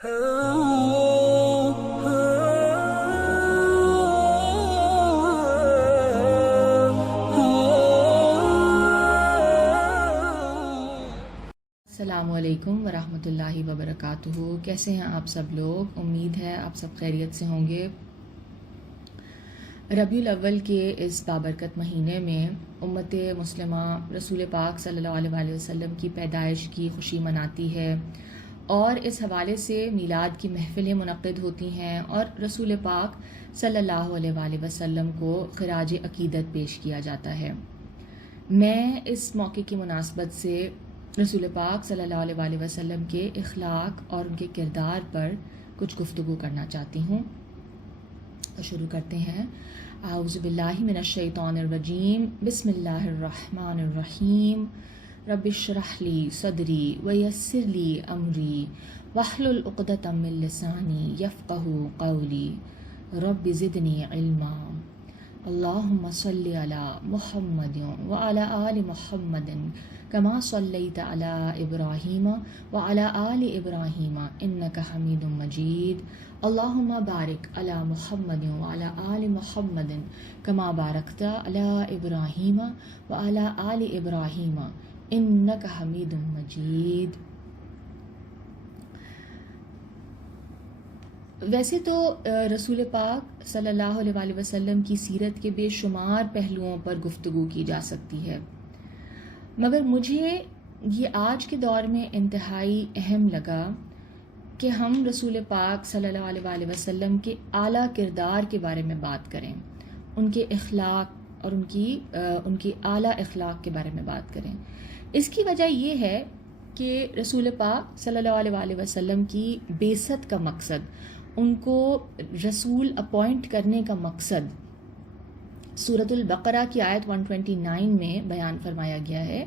السلام علیکم ورحمۃ اللہ وبرکاتہ. کیسے ہیں آپ سب لوگ؟ امید ہے آپ سب خیریت سے ہوں گے. ربیع الاول کے اس بابرکت مہینے میں امت مسلمہ رسول پاک صلی اللہ علیہ وسلم کی پیدائش کی خوشی مناتی ہے، اور اس حوالے سے میلاد کی محفلیں منعقد ہوتی ہیں اور رسول پاک صلی اللہ علیہ وسلم کو خراج عقیدت پیش کیا جاتا ہے. میں اس موقع کی مناسبت سے رسول پاک صلی اللہ علیہ وسلم کے اخلاق اور ان کے کردار پر کچھ گفتگو کرنا چاہتی ہوں. شروع کرتے ہیں. اعوذ باللہ من الشیطان الرجیم. بسم اللہ الرحمن الرحیم. رب اشرح لی صدری ویسر لی امری واحلل عقدۃ من لسانی یفقہوا قولی. رب زدنی علما. اللہم صلی علی محمد وعلی آل محمد کما صلیت علی ابراہیم وعلی آل ابراہیم انک حمید مجید. اللہم بارک علی محمد وعلی آل محمد کما بارکت علی ابراہیم وعلی آل ابراہیم انک حمید مجید. ویسے تو رسول پاک صلی اللہ علیہ وسلم کی سیرت کے بے شمار پہلوؤں پر گفتگو کی جا سکتی ہے، مگر مجھے یہ آج کے دور میں انتہائی اہم لگا کہ ہم رسول پاک صلی اللہ علیہ وسلم کے اعلیٰ کردار کے بارے میں بات کریں، ان کے اخلاق اور ان کی اعلیٰ اخلاق کے بارے میں بات کریں. اس کی وجہ یہ ہے کہ رسول پاک صلی اللہ علیہ وسلم کی بعثت کا مقصد، ان کو رسول اپوائنٹ کرنے کا مقصد سورۃ البقرہ کی آیت 129 میں بیان فرمایا گیا ہے.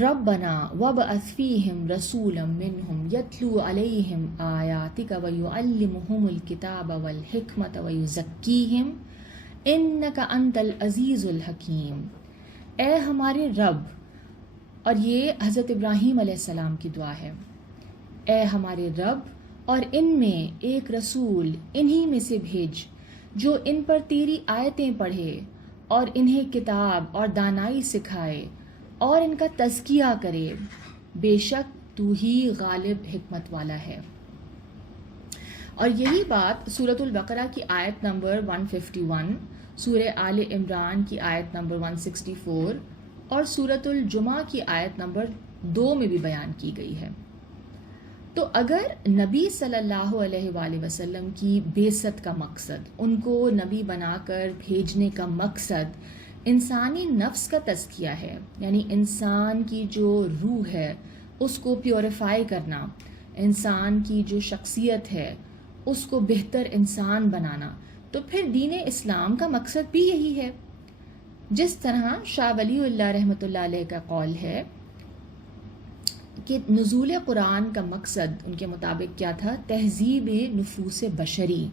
ربنا وابعث فیہم رسولا منہم یتلو علیہم آیاتک ویعلمہم الکتاب والحکمت ویزکیہم انک انت العزیز الحکیم. اے ہمارے رب، اور یہ حضرت ابراہیم علیہ السلام کی دعا ہے، اے ہمارے رب، اور ان میں ایک رسول انہی میں سے بھیج جو ان پر تیری آیتیں پڑھے اور انہیں کتاب اور دانائی سکھائے اور ان کا تزکیہ کرے. بے شک تو ہی غالب حکمت والا ہے. اور یہی بات سورۃ البقرہ کی آیت نمبر 151، سورہ آل عمران کی آیت نمبر 164 اور سورۃ الجمعہ کی آیت نمبر 2 میں بھی بیان کی گئی ہے. تو اگر نبی صلی اللہ علیہ وآلہ وسلم کی بعثت کا مقصد، ان کو نبی بنا کر بھیجنے کا مقصد انسانی نفس کا تزکیہ ہے، یعنی انسان کی جو روح ہے اس کو پیوریفائی کرنا، انسان کی جو شخصیت ہے اس کو بہتر انسان بنانا، تو پھر دین اسلام کا مقصد بھی یہی ہے. جس طرح شاہ ولی اللہ رحمۃ اللہ علیہ کا قول ہے کہ نزول قرآن کا مقصد ان کے مطابق کیا تھا؟ تہذیب نفوس بشری،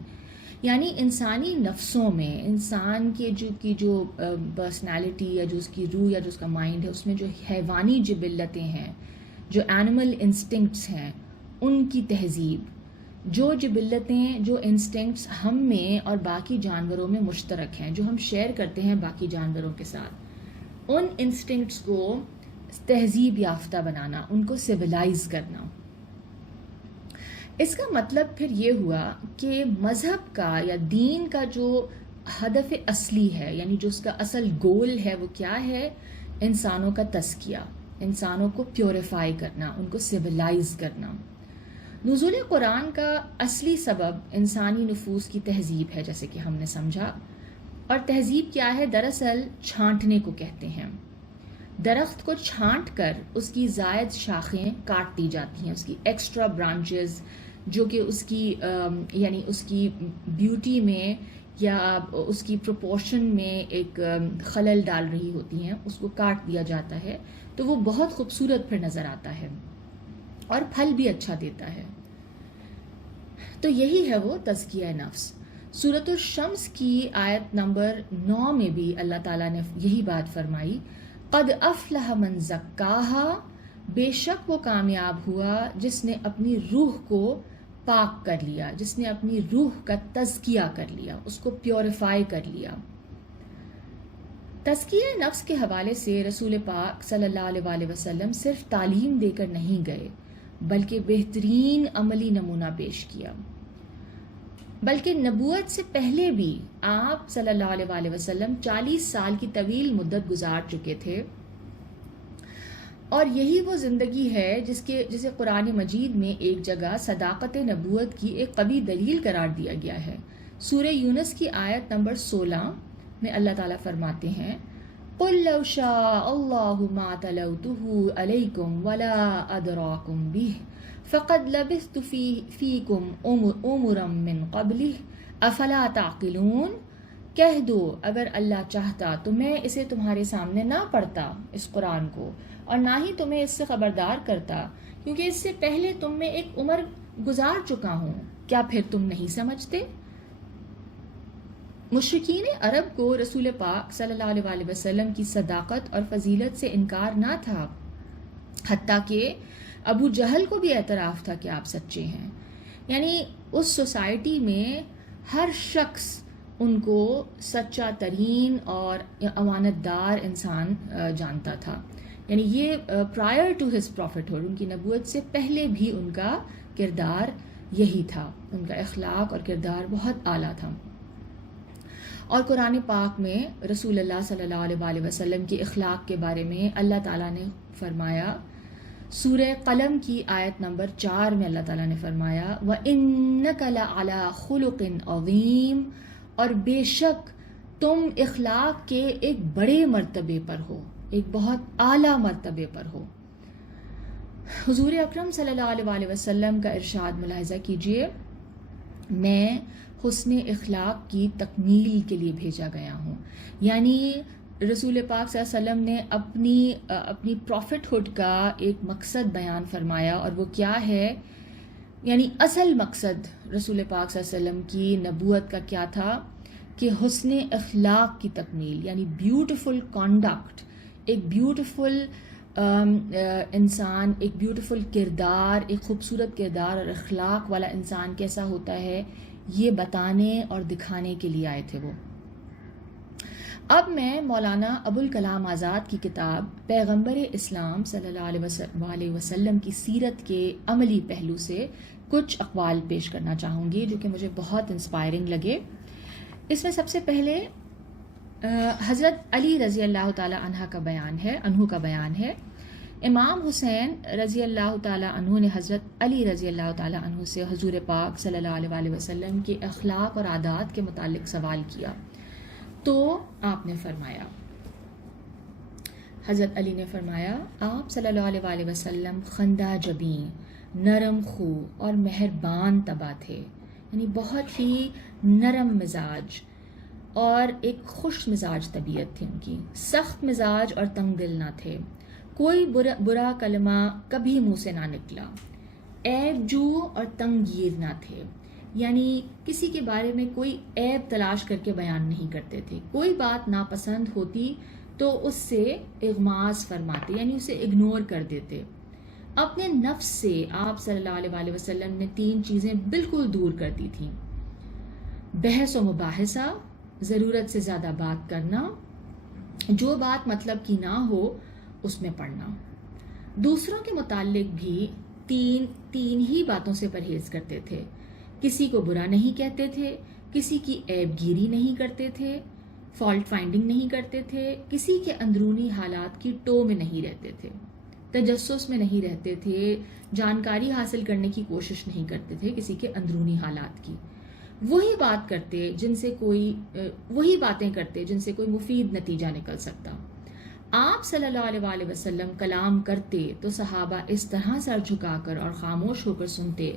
یعنی انسانی نفسوں میں انسان کے جو پرسنالٹی یا جو اس کی روح یا جو اس کا مائنڈ ہے، اس میں جو حیوانی جبلتیں ہیں، جو اینیمل انسٹنکٹس ہیں، ان کی تہذیب. جو جبلتیں، جو انسٹنکٹس ہم میں اور باقی جانوروں میں مشترک ہیں، جو ہم شیئر کرتے ہیں باقی جانوروں کے ساتھ، ان انسٹنکٹس کو تہذیب یافتہ بنانا، ان کو سویلائز کرنا. اس کا مطلب پھر یہ ہوا کہ مذہب کا یا دین کا جو ہدف اصلی ہے، یعنی جو اس کا اصل گول ہے، وہ کیا ہے؟ انسانوں کا تزکیہ، انسانوں کو پیوریفائی کرنا، ان کو سویلائز کرنا. نزول قرآن کا اصلی سبب انسانی نفوس کی تہذیب ہے، جیسے کہ ہم نے سمجھا. اور تہذیب کیا ہے؟ دراصل چھانٹنے کو کہتے ہیں. درخت کو چھانٹ کر اس کی زائد شاخیں کاٹ دی جاتی ہیں، اس کی ایکسٹرا برانچز جو کہ اس کی یعنی اس کی بیوٹی میں یا اس کی پروپورشن میں ایک خلل ڈال رہی ہوتی ہیں، اس کو کاٹ دیا جاتا ہے تو وہ بہت خوبصورت پھر نظر آتا ہے اور پھل بھی اچھا دیتا ہے. تو یہی ہے وہ تزکیہ نفس. سورۃ الشمس کی آیت نمبر 9 میں بھی اللہ تعالیٰ نے یہی بات فرمائی. قد افلح من زکاہا، بے شک وہ کامیاب ہوا جس نے اپنی روح کو پاک کر لیا، جس نے اپنی روح کا تزکیہ کر لیا، اس کو پیوریفائی کر لیا۔ تزکیہ نفس کے حوالے سے رسول پاک صلی اللہ علیہ وآلہ وسلم صرف تعلیم دے کر نہیں گئے بلکہ بہترین عملی نمونہ پیش کیا۔ بلکہ نبوت سے پہلے بھی آپ صلی اللہ علیہ وآلہ وسلم 40 سال کی طویل مدت گزار چکے تھے، اور یہی وہ زندگی ہے جسے قرآن مجید میں ایک جگہ صداقت نبوت کی ایک قوی دلیل قرار دیا گیا ہے۔ سورہ یونس کی آیت نمبر 16 میں اللہ تعالیٰ فرماتے ہیں قُلْ لَوْ شَاءَ اللَّهُ مَا تَلَوْتُهُ عَلَيْكُمْ وَلَا أَدْرَاكُمْ بِهِ فَقَدْ لَبِثْتُ فِيكُمْ أُمُرًا مِّن قَبْلِهِ أَفَلَا تَعْقِلُونَ۔ کہہ دو اگر اللہ چاہتا تو میں اسے تمہارے سامنے نہ پڑھتا، اس قرآن کو، اور نہ ہی تمہیں اس سے خبردار کرتا، کیونکہ اس سے پہلے تم میں ایک عمر گزار چکا ہوں، کیا پھر تم نہیں سمجھتے؟ مشرکین عرب کو رسول پاک صلی اللہ علیہ وآلہ وسلم کی صداقت اور فضیلت سے انکار نہ تھا، حتیٰ کہ ابو جہل کو بھی اعتراف تھا کہ آپ سچے ہیں۔ یعنی اس سوسائٹی میں ہر شخص ان کو سچا ترین اور امانت دار انسان جانتا تھا، یعنی یہ پرائر ٹو ہز پروفٹہڈ، ان کی نبوت سے پہلے بھی ان کا کردار یہی تھا، ان کا اخلاق اور کردار بہت اعلیٰ تھا۔ اور قرآن پاک میں رسول اللہ صلی اللہ علیہ وآلہ وسلم کی اخلاق کے بارے میں اللہ تعالیٰ نے فرمایا، سورہ قلم کی آیت نمبر 4 میں اللہ تعالیٰ نے فرمایا وَإِنَّكَ لَعَلَىٰ خُلُقٍ عَظِيمٍ، اور بے شک تم اخلاق کے ایک بڑے مرتبے پر ہو، ایک بہت اعلیٰ مرتبے پر ہو۔ حضور اکرم صلی اللہ علیہ وآلہ وسلم کا ارشاد ملاحظہ کیجئے، میں حسن اخلاق کی تکمیل کے لیے بھیجا گیا ہوں۔ یعنی رسول پاک صلی اللہ علیہ وسلم نے اپنی پروفٹ ہوڈ کا ایک مقصد بیان فرمایا، اور وہ کیا ہے؟ یعنی اصل مقصد رسول پاک صلی اللہ علیہ وسلم کی نبوت کا کیا تھا کہ حسن اخلاق کی تکمیل، یعنی بیوٹیفل کانڈکٹ، ایک بیوٹیفل انسان، ایک بیوٹیفل کردار، ایک خوبصورت کردار اور اخلاق والا انسان کیسا ہوتا ہے، یہ بتانے اور دکھانے کے لیے آئے تھے وہ۔ اب میں مولانا ابوالکلام آزاد کی کتاب پیغمبر اسلام صلی اللہ علیہ وسلم کی سیرت کے عملی پہلو سے کچھ اقوال پیش کرنا چاہوں گی جو کہ مجھے بہت انسپائرنگ لگے۔ اس میں سب سے پہلے حضرت علی رضی اللہ تعالی عنہ کا بیان ہے۔ امام حسین رضی اللہ تعالیٰ عنہ نے حضرت علی رضی اللہ تعالیٰ عنہ سے حضور پاک صلی اللہ علیہ وآلہ وسلم کے اخلاق اور عادات کے متعلق سوال کیا، تو آپ نے فرمایا، حضرت علی نے فرمایا آپ صلی اللہ علیہ وآلہ وسلم خندہ جبیں، نرم خو اور مہربان طبع تھے، یعنی بہت ہی نرم مزاج اور ایک خوش مزاج طبیعت تھی ان کی، سخت مزاج اور تنگ دل نہ تھے، کوئی برا کلمہ کبھی منہ سے نہ نکلا، عیب جو اور تنگیر نہ تھے، یعنی کسی کے بارے میں کوئی عیب تلاش کر کے بیان نہیں کرتے تھے، کوئی بات ناپسند ہوتی تو اس سے اغماض فرماتے، یعنی اسے اگنور کر دیتے۔ اپنے نفس سے آپ صلی اللہ علیہ وآلہ وسلم نے 3 چیزیں بالکل دور کر دی تھیں: بحث و مباحثہ، ضرورت سے زیادہ بات کرنا، جو بات مطلب کی نہ ہو اس میں پڑھنا۔ دوسروں کے متعلق بھی تین ہی باتوں سے پرہیز کرتے تھے، کسی کو برا نہیں کہتے تھے، کسی کی عیب گیری نہیں کرتے تھے، فالٹ فائنڈنگ نہیں کرتے تھے، کسی کے اندرونی حالات کی ٹو میں نہیں رہتے تھے، تجسس میں نہیں رہتے تھے، جانکاری حاصل کرنے کی کوشش نہیں کرتے تھے کسی کے اندرونی حالات کی، وہی باتیں کرتے جن سے کوئی مفید نتیجہ نکل سکتا۔ آپ صلی اللہ علیہ وآلہ وسلم کلام کرتے تو صحابہ اس طرح سر جھکا کر اور خاموش ہو کر سنتے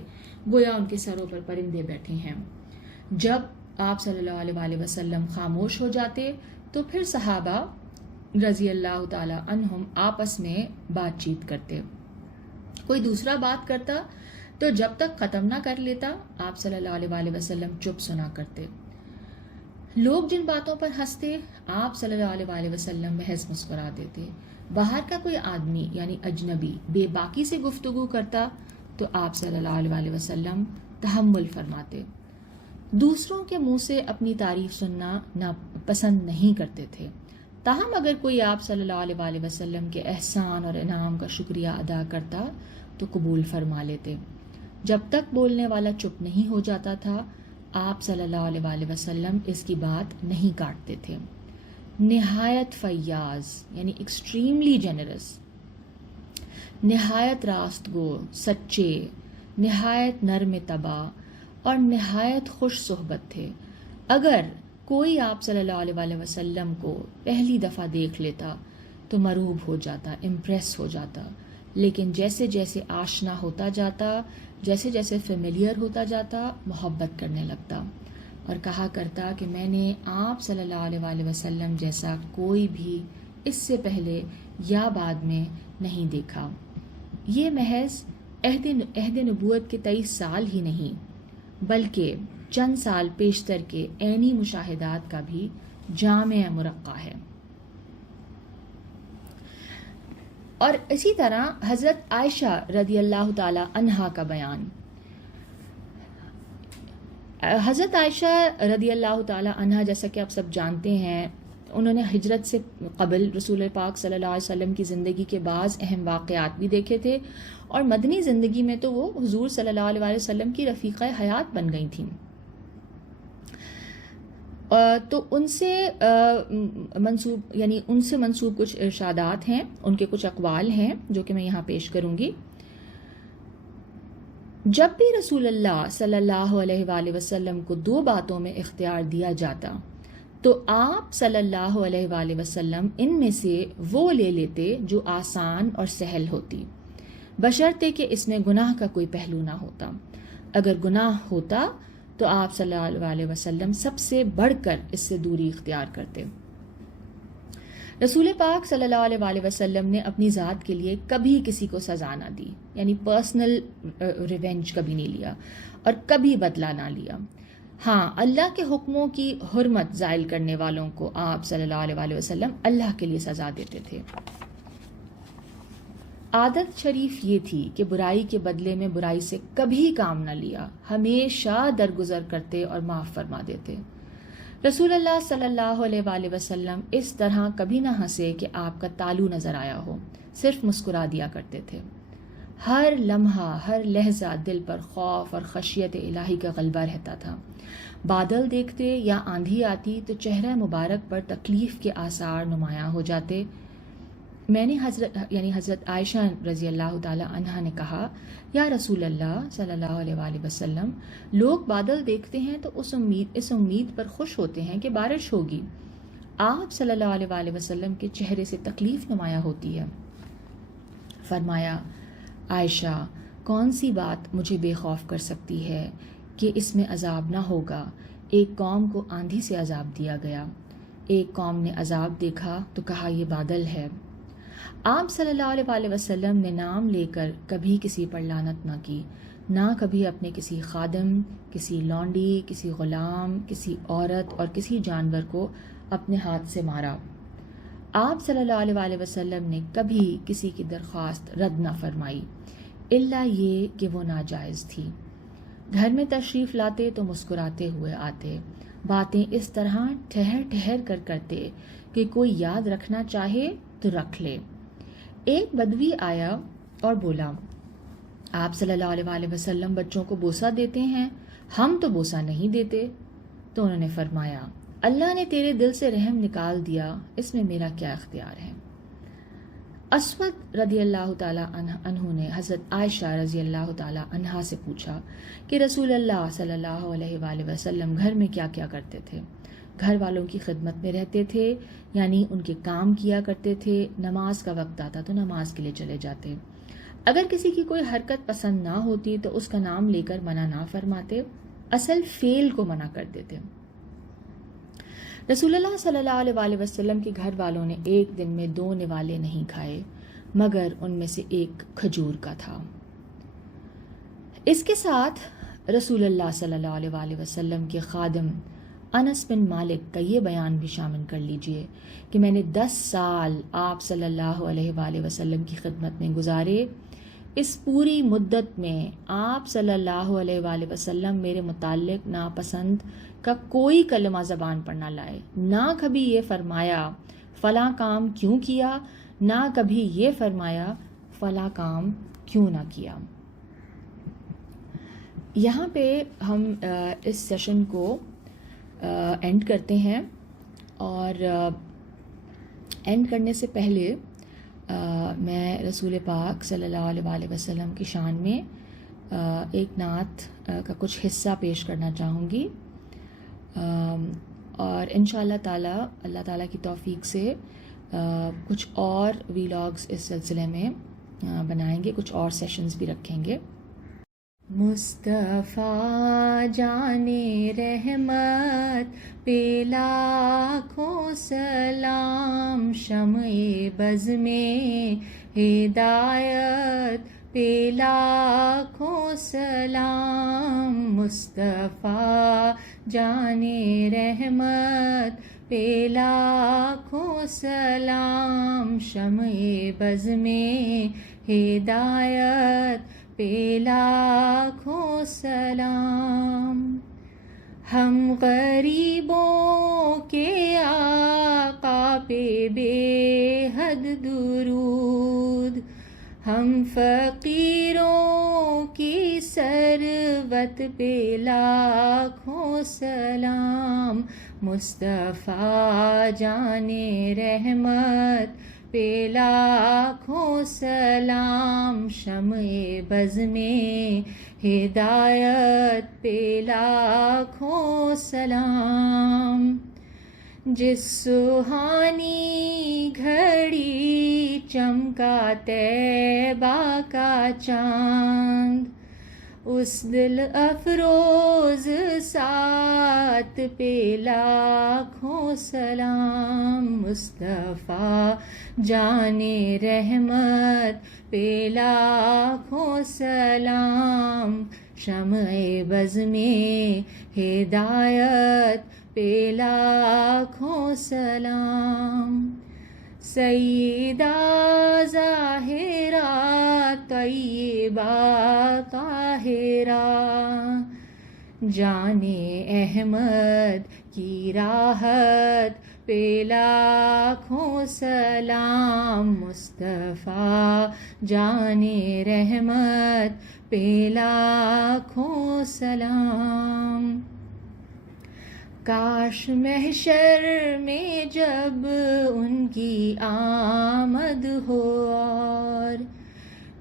گویا ان کے سروں پر پرندے بیٹھے ہیں۔ جب آپ صلی اللہ علیہ وآلہ وسلم خاموش ہو جاتے تو پھر صحابہ رضی اللہ تعالی عنہم آپس میں بات چیت کرتے، کوئی دوسرا بات کرتا تو جب تک ختم نہ کر لیتا آپ صلی اللہ علیہ وآلہ وسلم چپ سنا کرتے۔ لوگ جن باتوں پر ہنستے آپ صلی اللہ علیہ وسلم محض مسکرا دیتے. باہر کا کوئی آدمی یعنی اجنبی بے باکی سے گفتگو کرتا تو آپ صلی اللہ علیہ وسلم تحمل فرماتے. دوسروں کے منہ سے اپنی تعریف سننا پسند نہیں کرتے تھے. تاہم اگر کوئی آپ صلی اللہ علیہ وسلم کے احسان اور انعام کا شکریہ ادا کرتا تو قبول فرما لیتے. جب تک بولنے والا چپ نہیں ہو جاتا تھا آپ صلی اللہ علیہ وسلم اس کی بات نہیں کاٹتے تھے. نہایت فیاض یعنی ایکسٹریملی جنرس، نہایت راست گو، سچے، نہایت نرم طبع اور نہایت خوش صحبت تھے. اگر کوئی آپ صلی اللہ علیہ وسلم کو پہلی دفعہ دیکھ لیتا تو مرعوب ہو جاتا، امپریس ہو جاتا، لیکن جیسے جیسے آشنا ہوتا جاتا، جیسے جیسے فیملیئر ہوتا جاتا، محبت کرنے لگتا اور کہا کرتا کہ میں نے آپ صلی اللہ علیہ وسلم جیسا کوئی بھی اس سے پہلے یا بعد میں نہیں دیکھا. یہ محض عہد نبوت کے 23 سال ہی نہیں بلکہ چند سال پیشتر کے عینی مشاہدات کا بھی جامع مرقع ہے. اور اسی طرح حضرت عائشہ رضی اللہ تعالی عنہا کا بیان. حضرت عائشہ رضی اللہ تعالی عنہا جیسا کہ آپ سب جانتے ہیں انہوں نے ہجرت سے قبل رسول پاک صلی اللہ علیہ وسلم کی زندگی کے بعض اہم واقعات بھی دیکھے تھے اور مدنی زندگی میں تو وہ حضور صلی اللہ علیہ وسلم کی رفیقہ حیات بن گئی تھیں. تو ان سے منسوب کچھ ارشادات ہیں، ان کے کچھ اقوال ہیں جو کہ میں یہاں پیش کروں گی. جب بھی رسول اللہ صلی اللہ علیہ وآلہ وسلم کو 2 باتوں میں اختیار دیا جاتا تو آپ صلی اللہ علیہ وآلہ وسلم ان میں سے وہ لے لیتے جو آسان اور سہل ہوتی، بشرطے کہ اس میں گناہ کا کوئی پہلو نہ ہوتا. اگر گناہ ہوتا تو آپ صلی اللہ علیہ وسلم سب سے بڑھ کر اس سے دوری اختیار کرتے. رسول پاک صلی اللہ علیہ وسلم نے اپنی ذات کے لیے کبھی کسی کو سزا نہ دی، یعنی پرسنل ریونج کبھی نہیں لیا اور کبھی بدلہ نہ لیا. ہاں، اللہ کے حکموں کی حرمت زائل کرنے والوں کو آپ صلی اللہ علیہ وسلم اللہ کے لیے سزا دیتے تھے. عادت شریف یہ تھی کہ برائی کے بدلے میں برائی سے کبھی کام نہ لیا، ہمیشہ درگزر کرتے اور معاف فرما دیتے. رسول اللہ صلی اللہ علیہ وآلہ وسلم اس طرح کبھی نہ ہنسے کہ آپ کا تالو نظر آیا ہو، صرف مسکرا دیا کرتے تھے. ہر لمحہ، ہر لہجہ دل پر خوف اور خشیت الہی کا غلبہ رہتا تھا. بادل دیکھتے یا آندھی آتی تو چہرہ مبارک پر تکلیف کے آثار نمایاں ہو جاتے. میں نے حضرت عائشہ رضی اللہ تعالی عنہا نے کہا، یا رسول اللہ صلی اللہ علیہ وآلہ وسلم، لوگ بادل دیکھتے ہیں تو اس امید پر خوش ہوتے ہیں کہ بارش ہوگی، آپ صلی اللہ علیہ وآلہ وسلم کے چہرے سے تکلیف نمایاں ہوتی ہے. فرمایا، عائشہ، کون سی بات مجھے بے خوف کر سکتی ہے کہ اس میں عذاب نہ ہوگا. ایک قوم کو آندھی سے عذاب دیا گیا، ایک قوم نے عذاب دیکھا تو کہا یہ بادل ہے. آپ صلی اللہ علیہ وآلہ وسلم نے نام لے کر کبھی کسی پر لعنت نہ کی، نہ کبھی اپنے کسی خادم، کسی لونڈی، کسی غلام، کسی عورت اور کسی جانور کو اپنے ہاتھ سے مارا. آپ صلی اللہ علیہ وآلہ وسلم نے کبھی کسی کی درخواست رد نہ فرمائی، الا یہ کہ وہ ناجائز تھی. گھر میں تشریف لاتے تو مسکراتے ہوئے آتے، باتیں اس طرح ٹھہر ٹھہر کر کرتے کہ کوئی یاد رکھنا چاہے تو رکھ لے. ایک بدوی آیا اور بولا، آپ صلی اللہ علیہ وآلہ وسلم بچوں کو بوسہ دیتے ہیں، ہم تو بوسہ نہیں دیتے. تو انہوں نے فرمایا، اللہ نے تیرے دل سے رحم نکال دیا، اس میں میرا کیا اختیار ہے. اسود رضی اللہ تعالیٰ عنہ نے حضرت عائشہ رضی اللہ تعالیٰ عنہا سے پوچھا کہ رسول اللہ صلی اللہ علیہ وآلہ وسلم گھر میں کیا کیا کرتے تھے. گھر والوں کی خدمت میں رہتے تھے، یعنی ان کے کام کیا کرتے تھے. نماز کا وقت آتا تو نماز کے لیے چلے جاتے. اگر کسی کی کوئی حرکت پسند نہ ہوتی تو اس کا نام لے کر منع نہ فرماتے، اصل فعل کو منع کر دیتے. رسول اللہ صلی اللہ علیہ وآلہ وسلم کے گھر والوں نے ایک دن میں 2 نوالے نہیں کھائے مگر ان میں سے ایک کھجور کا تھا. اس کے ساتھ رسول اللہ صلی اللہ علیہ وآلہ وسلم کے خادم انس بن مالک کا یہ بیان بھی شامل کر لیجئے کہ میں نے 10 سال آپ صلی اللہ علیہ وآلہ وسلم کی خدمت میں گزارے. اس پوری مدت میں آپ صلی اللہ علیہ وآلہ وسلم میرے متعلق ناپسند کا کوئی کلمہ زبان پر نہ لائے. نہ کبھی یہ فرمایا فلاں کام کیوں کیا، نہ کبھی یہ فرمایا فلاں کام کیوں نہ کیا. یہاں پہ ہم اس سیشن کو اینڈ کرتے ہیں، اور اینڈ کرنے سے پہلے میں رسول پاک صلی اللہ علیہ وآلہ وسلم کی شان میں ایک نعت کا کچھ حصہ پیش کرنا چاہوں گی، اور انشاءاللہ تعالی اللہ تعالیٰ کی توفیق سے کچھ اور ویلاگز اس سلسلے میں بنائیں گے، کچھ اور سیشنز بھی رکھیں گے. مصطفیٰ جان رحمت پہ لاکھوں سلام، شمع بز میں ہدایت پہ لاکھوں سلام. مصطفیٰ جان رحمت پہ لاکھوں سلام، شمع بز میں ہدایت پہ لاکھوں سلام. ہم غریبوں کے آقا پہ بے حد درود، ہم فقیروں کی ثروت پہ لاکھوں سلام. مصطفیٰ جان رحمت پہ لاکھوں سلام، شمع بز میں ہدایت پہ لاکھوں سلام. جس سہانی گھڑی چمکا طیبہ کا چاند، اس دل افروز سات پہ لاکھوں سلام. مصطفیٰ جان رحمت پہ لاکھوں سلام، شمع بز میں ہدایت پہ لاکھوں سلام. سیدہ ظاہرہ طیبہ طاہرہ، جان احمد کی راحت پہ لاکھوں سلام. مصطفیٰ جان رحمت پہ لاکھوں سلام. کاش محشر میں جب ان کی آمد ہو اور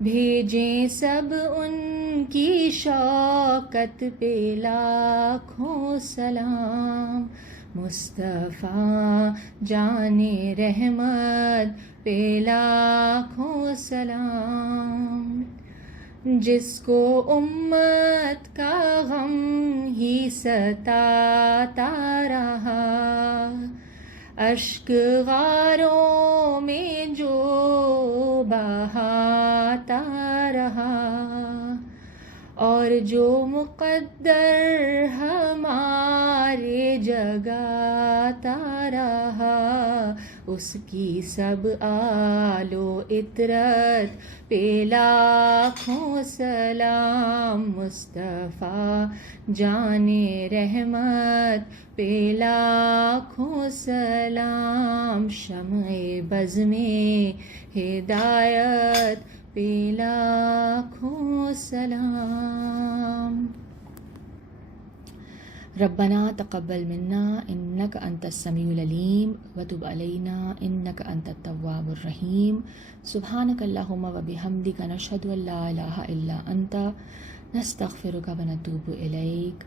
بھیجیں سب ان کی شوکت پہ لاکھوں سلام. مصطفیٰ جان رحمت پہ لاکھوں سلام. جس کو امت کا غم ہی ستاتا رہا، اشک غاروں میں جو بہاتا رہا، اور جو مقدر ہمارے جگاتا رہا، اس کی سب آل و اطرت پہ لاکھوں سلام. مصطفیٰ جان رحمت پہ لاکھوں سلام، شمع بز میں ہدایت پہ لاکھوں سلام. ربنا تقبل منا انک انت السمیع العلیم وتب علینا انک انت التواب الرحیم. سبحانک اللہم وبحمدک نشہد ان لا الہ الا انت نستغفرک ونتوب الیک.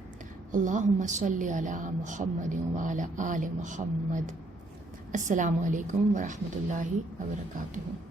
اللہم صلی علی محمد وعلی آل محمد. السلام علیکم ورحمۃ اللہ وبرکاتہ.